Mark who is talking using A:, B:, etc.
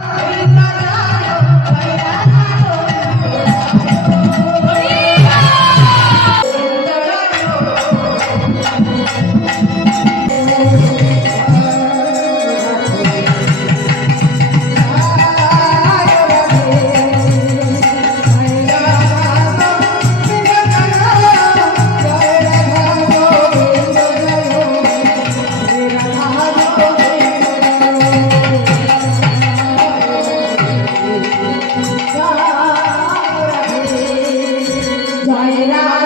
A: Hey! Zaira